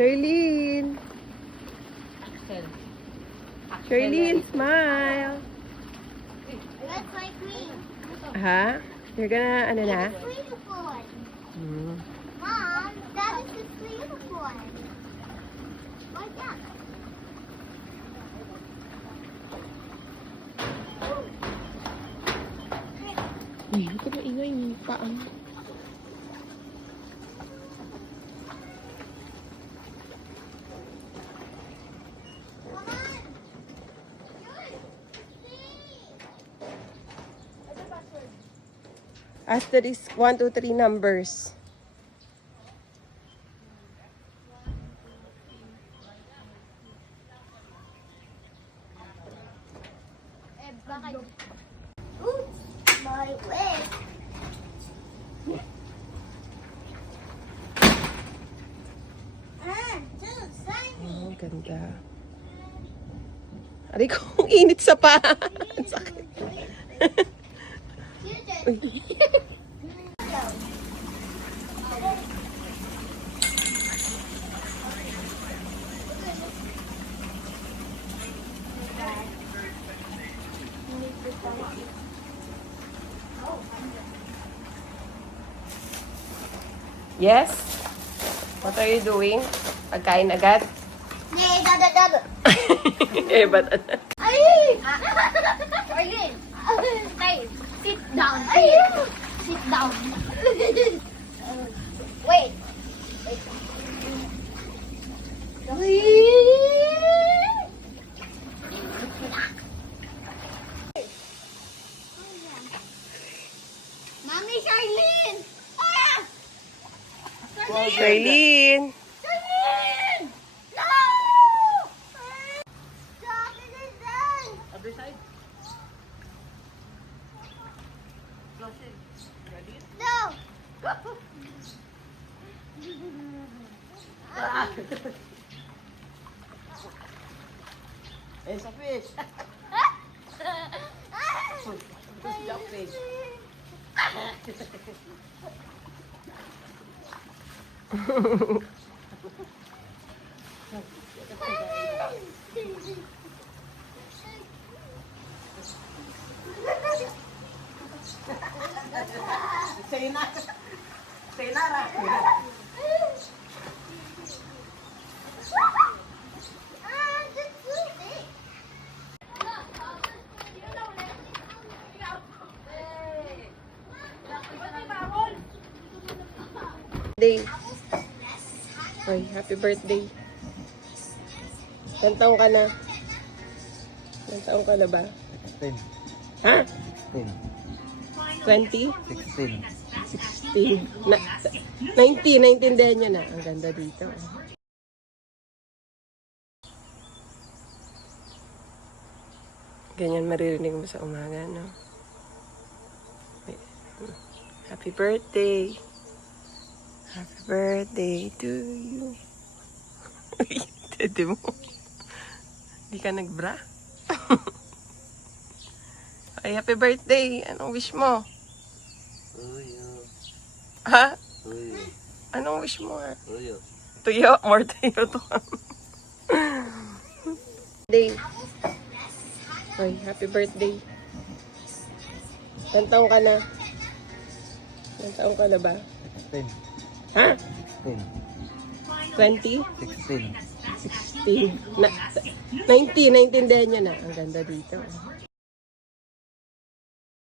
Charlene. Charlene, smile. That's my queen. Ha? You're gonna, ano na? That's the unicorn. Hmm. Mom, that is the unicorn. Like that. Uy, ito maingay yung paang. Asterisk 1, 2, 3 numbers. Oops, my wig. Oh, ganda. Aray ko, ang init sa pa. Ang sakit. Uy. Yes? What are you doing? Pagkain agad? Yay, dada. Eh, ba't Ay! Arlene! Stay. Sit down. Sit down. Wait. Mommy, Charlene! Ah! Charlene! Charlene! No! Stop it, it's done. Other side. Close it. Ready? No! It's a fish. It's a fish. Say na. Say na ra. Day. Hoy, happy birthday. Ilang taong ka na? Ilang taong ka na ba? 10. Ha? 10. 20? 16. 16. 19. Naintindihan niya na. Ang ganda dito. Ganyan maririnig mo sa umaga, no? Happy birthday. Happy birthday to you. Dede mo. Hindi ka nagbra? Ay, happy birthday. Anong wish mo? Tuyo. Ha? Tuyo. Anong wish mo ha? Tuyo. Tuyo? More tuyo to. Day. Hoy, happy birthday. Ilang taong ka na? Ilang taong ka na ba? 10. Ha? 10. 20? 16. 16. 19. Naintindihan niya na. Ang ganda dito.